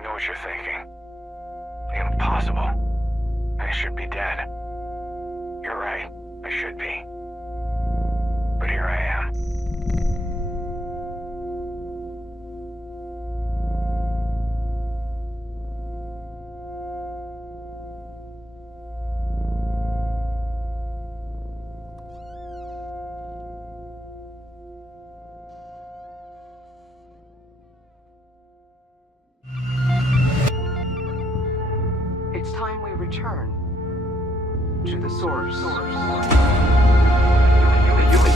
I know what you're thinking. Impossible. I should be dead. You're right, I should be. But here I am. It's time we return to the source. Are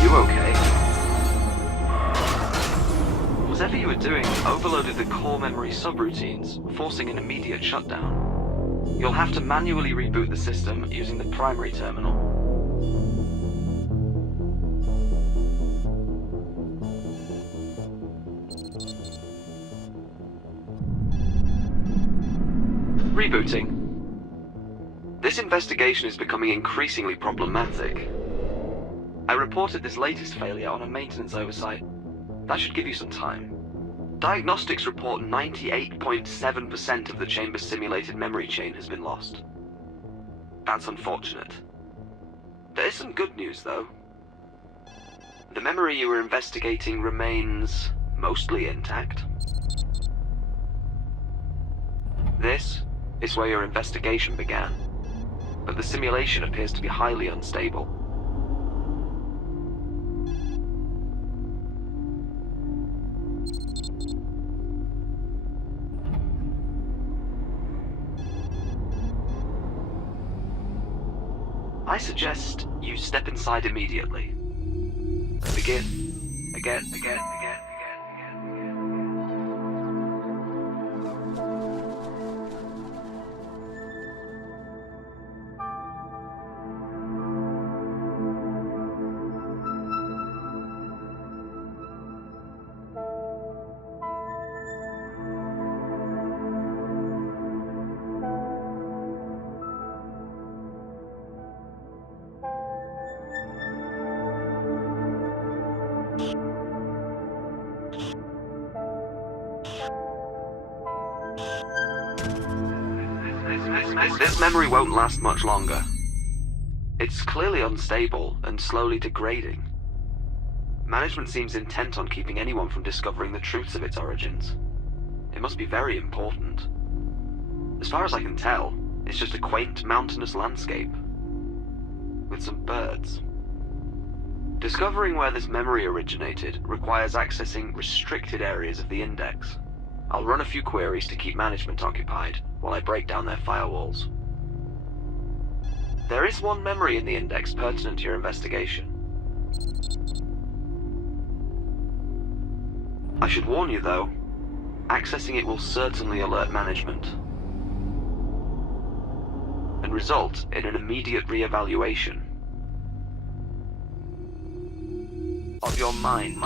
you okay? Whatever you were doing overloaded the core memory subroutines, forcing an immediate shutdown. You'll have to manually reboot the system using the primary terminal. Rebooting. This investigation is becoming increasingly problematic. I reported this latest failure on a maintenance oversight. That should give you some time. Diagnostics report 98.7% of the chamber's simulated memory chain has been lost. That's unfortunate. There is some good news, though. The memory you were investigating remains mostly intact. This is where your investigation began, but the simulation appears to be highly unstable. I suggest you step inside immediately. Begin. Again. This memory won't last much longer. It's clearly unstable and slowly degrading. Management seems intent on keeping anyone from discovering the truths of its origins. It must be very important. As far as I can tell, it's just a quaint mountainous landscape with some birds. Discovering where this memory originated requires accessing restricted areas of the index. I'll run a few queries to keep management occupied while I break down their firewalls. There is one memory in the index pertinent to your investigation. I should warn you, though, accessing it will certainly alert management and result in an immediate re-evaluation of your mind.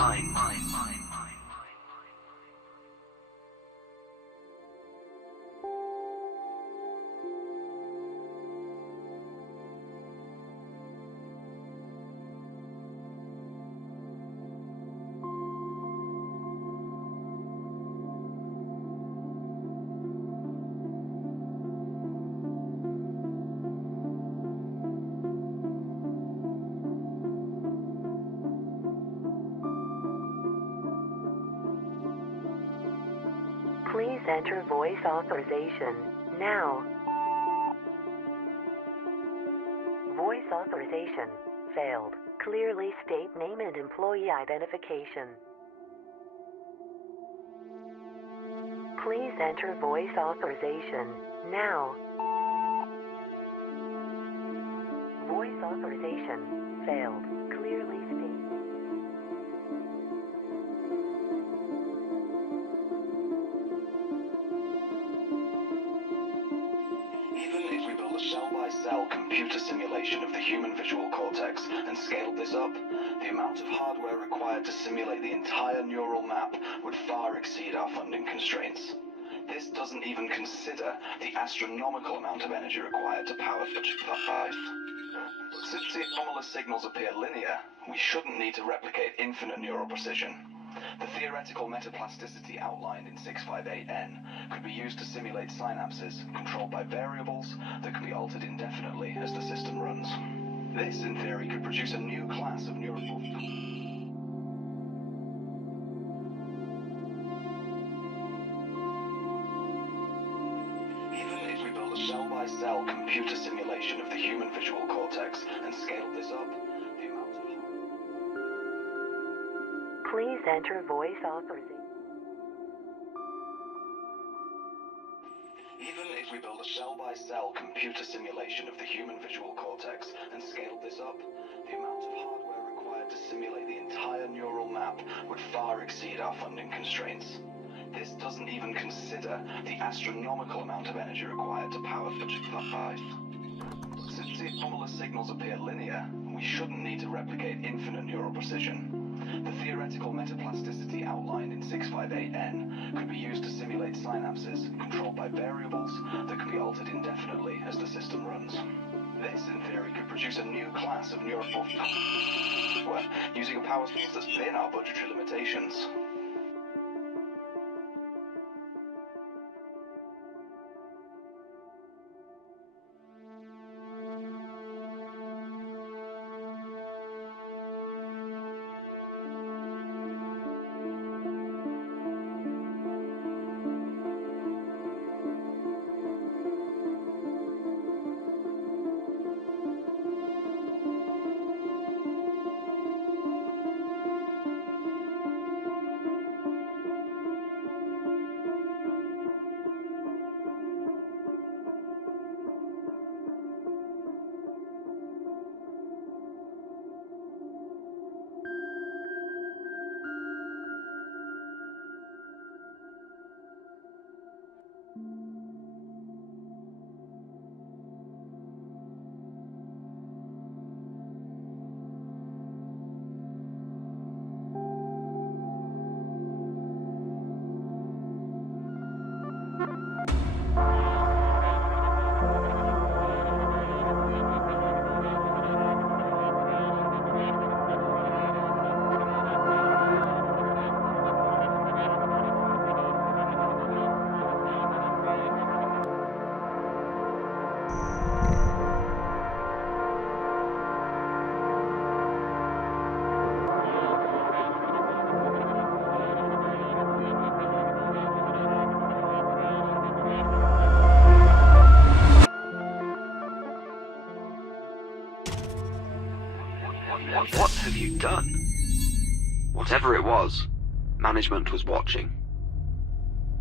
Please enter voice authorization now. Voice authorization failed. Clearly state name and employee identification. Please enter voice authorization now. Voice authorization failed. Clearly state. Cell-by-cell computer simulation of the human visual cortex and scaled this up, the amount of hardware required to simulate the entire neural map would far exceed our funding constraints. This doesn't even consider the astronomical amount of energy required to power such a device. Since the anomalous signals appear linear, we shouldn't need to replicate infinite neural precision. The theoretical metaplasticity outlined in 658N could be used to simulate synapses controlled by variables that can be altered indefinitely as the system runs. This, in theory, could produce a new class of neural... Even if we build a cell-by-cell computer simulation of the human visual cortex and scaled this up, the amount of... Please enter voice authorization. Even if we build a cell-by-cell computer simulation of the human visual cortex and scaled this up, the amount of hardware required to simulate the entire neural map would far exceed our funding constraints. This doesn't even consider the astronomical amount of energy required to power such a device. Since the anomalous signals appear linear, we shouldn't need to replicate infinite neural precision. The theoretical metaplasticity outlined in 658N could be used to simulate synapses controlled by variables that can be altered indefinitely as the system runs. This, in theory, could produce a new class of neural software using a power source that's within our budgetary limitations. What have you done? Whatever it was, management was watching.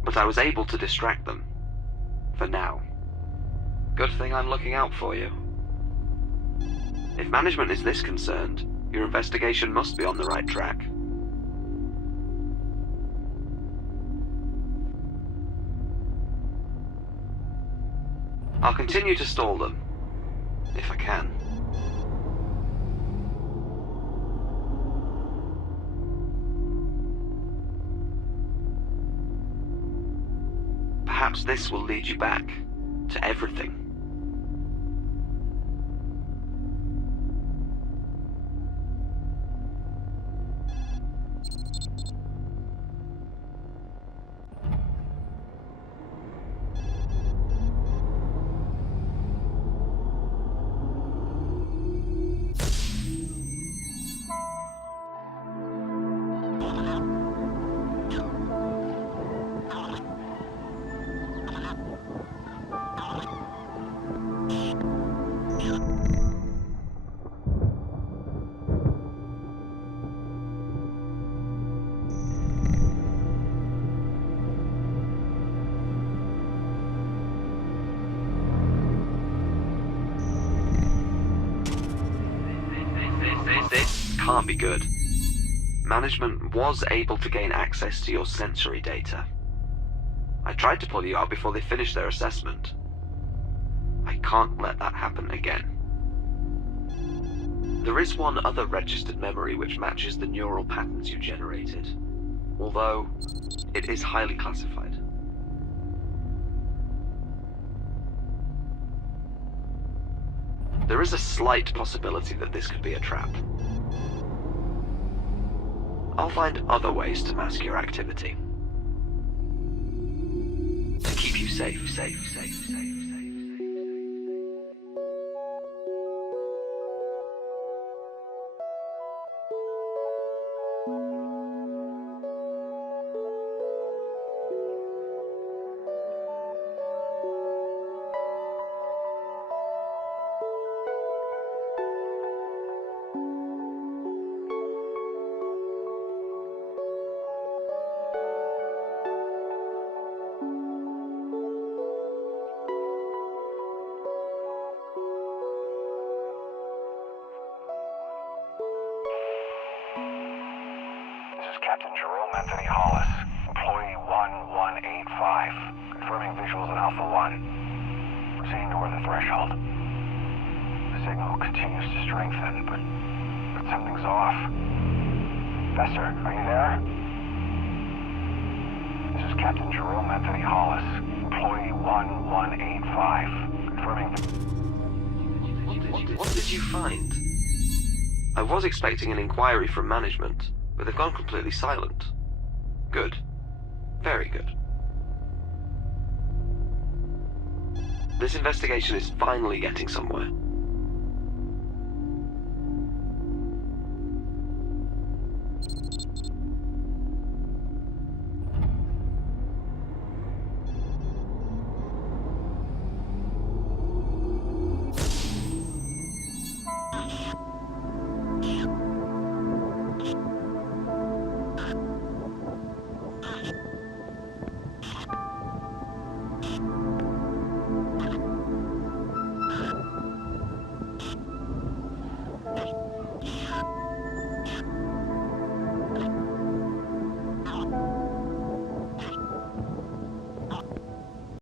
But I was able to distract them. For now. Good thing I'm looking out for you. If management is this concerned, your investigation must be on the right track. I'll continue to stall them, if I can. Perhaps this will lead you back to everything. This can't be good. Management was able to gain access to your sensory data. I tried to pull you out before they finished their assessment. I can't let that happen again. There is one other registered memory which matches the neural patterns you generated, although it is highly classified. There is a slight possibility that this could be a trap. I'll find other ways to mask your activity. To keep you safe. This is Captain Jerome Anthony Hollis, employee 1185, confirming visuals at Alpha 1. Proceeding toward the threshold. The signal continues to strengthen, but something's off. Professor, are you there? This is Captain Jerome Anthony Hollis, employee 1185, confirming... What did you find? I was expecting an inquiry from management, but they've gone completely silent. Good. Very good. This investigation is finally getting somewhere.